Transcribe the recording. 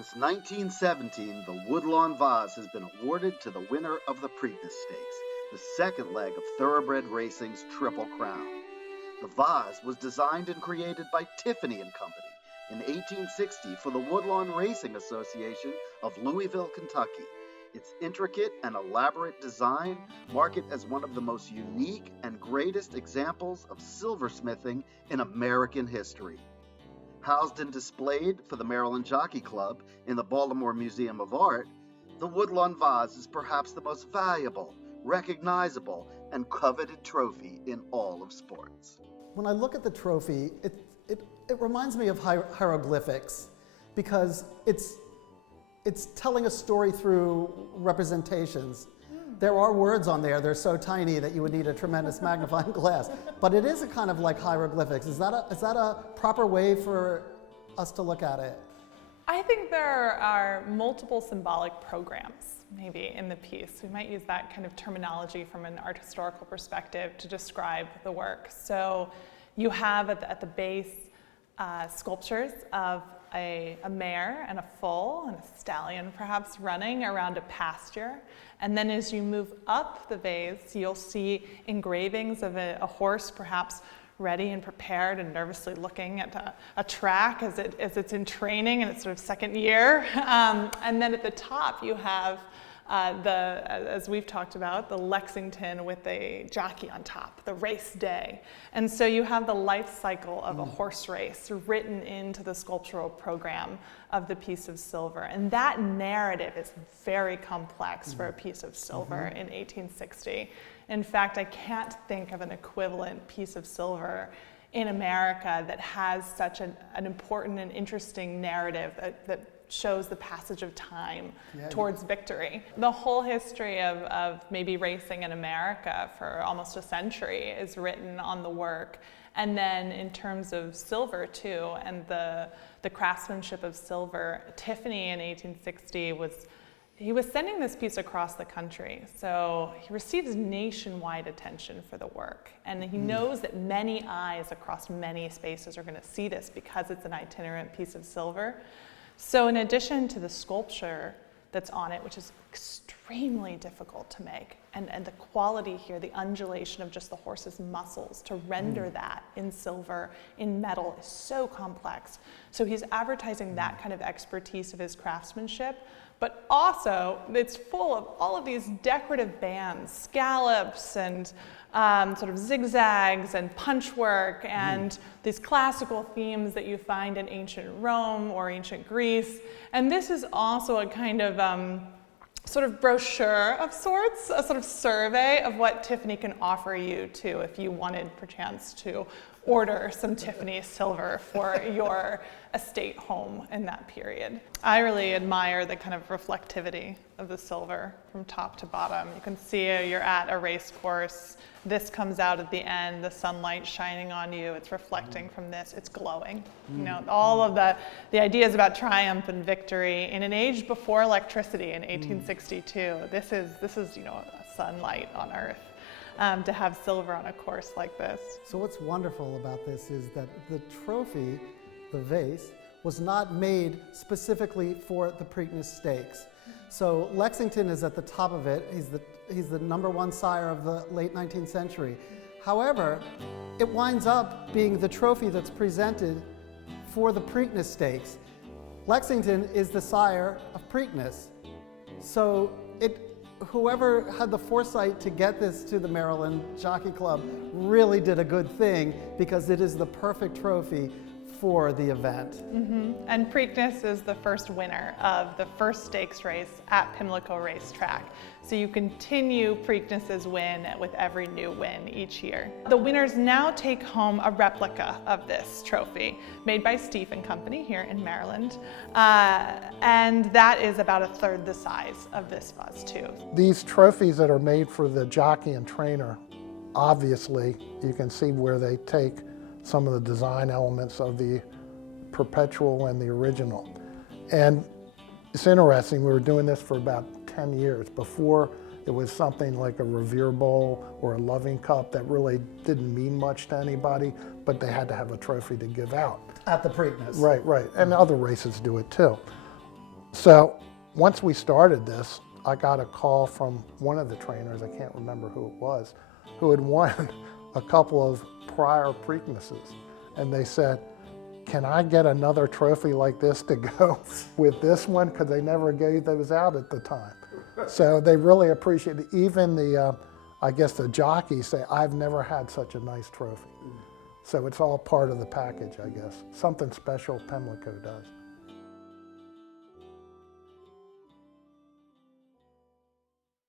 Since 1917, the Woodlawn Vase has been awarded to the winner of the Preakness Stakes, the second leg of thoroughbred racing's Triple Crown. The Vase was designed and created by Tiffany and Company in 1860 for the Woodlawn Racing Association of Louisville, Kentucky. Its intricate and elaborate design mark it as one of the most unique and greatest examples of silversmithing in American history. Housed and displayed for the Maryland Jockey Club in the Baltimore Museum of Art, the Woodlawn Vase is perhaps the most valuable, recognizable, and coveted trophy in all of sports. When I look at the trophy, it reminds me of hieroglyphics because it's telling a story through representations. There are words on there, they're so tiny that you would need a tremendous magnifying glass. But it is a kind of like hieroglyphics. Is that a proper way for us to look at it? I think there are multiple symbolic programs, maybe, in the piece. We might use that kind of terminology from an art historical perspective to describe the work. So you have at the base sculptures of a mare and a foal and a stallion perhaps running around a pasture. And then as you move up the vase, you'll see engravings of a horse perhaps ready and prepared and nervously looking at a track as it's in training in its sort of second year. And then at the top you have as we've talked about, the Lexington with a jockey on top, the race day. And so you have the life cycle of a horse race written into the sculptural program of the piece of silver. And that narrative is very complex for a piece of silver in 1860. In fact, I can't think of an equivalent piece of silver in America that has such an important and interesting narrative that shows the passage of time towards victory. The whole history of maybe racing in America for almost a century is written on the work. And then in terms of silver too, and the craftsmanship of silver, Tiffany in 1860 he was sending this piece across the country. So he receives nationwide attention for the work. And he knows that many eyes across many spaces are gonna see this because it's an itinerant piece of silver. So in addition to the sculpture that's on it, which is extremely difficult to make, and the quality here, the undulation of just the horse's muscles to render that in silver, in metal, is so complex. So he's advertising that kind of expertise of his craftsmanship, but also it's full of all of these decorative bands, scallops and sort of zigzags and punch work and these classical themes that you find in ancient Rome or ancient Greece. And this is also a kind of sort of brochure of sorts, a sort of survey of what Tiffany can offer you too if you wanted perchance to order some Tiffany silver for your estate home in that period. I really admire the kind of reflectivity of the silver from top to bottom. You can see you're at a race course. This comes out at the end, the sunlight shining on you, it's reflecting from this, it's glowing. You know, all of the ideas about triumph and victory in an age before electricity in 1862. This is you know, sunlight on earth. To have silver on a course like this. So what's wonderful about this is that the trophy, the vase, was not made specifically for the Preakness Stakes. So Lexington is at the top of it. He's the #1 sire of the late 19th century. However, it winds up being the trophy that's presented for the Preakness Stakes. Lexington is the sire of Preakness. So whoever had the foresight to get this to the Maryland Jockey Club really did a good thing because it is the perfect trophy for the event. And Preakness is the first winner of the first stakes race at Pimlico Racetrack. So you continue Preakness's win with every new win each year. The winners now take home a replica of this trophy made by Steve and Company here in Maryland. And that is about 1/3 the size of this vase too. These trophies that are made for the jockey and trainer, obviously you can see where they take some of the design elements of the perpetual and the original. And it's interesting, we were doing this for about 10 years. Before, it was something like a Revere Bowl or a Loving Cup that really didn't mean much to anybody, but they had to have a trophy to give out. At the Preakness. Right, and other races do it too. So once we started this, I got a call from one of the trainers, I can't remember who it was, who had won a couple of prior Preaknesses. And they said, can I get another trophy like this to go with this one? Because they never gave those out at the time. So they really appreciate it. Even the, I guess the jockeys say, I've never had such a nice trophy. So it's all part of the package, I guess. Something special Pimlico does.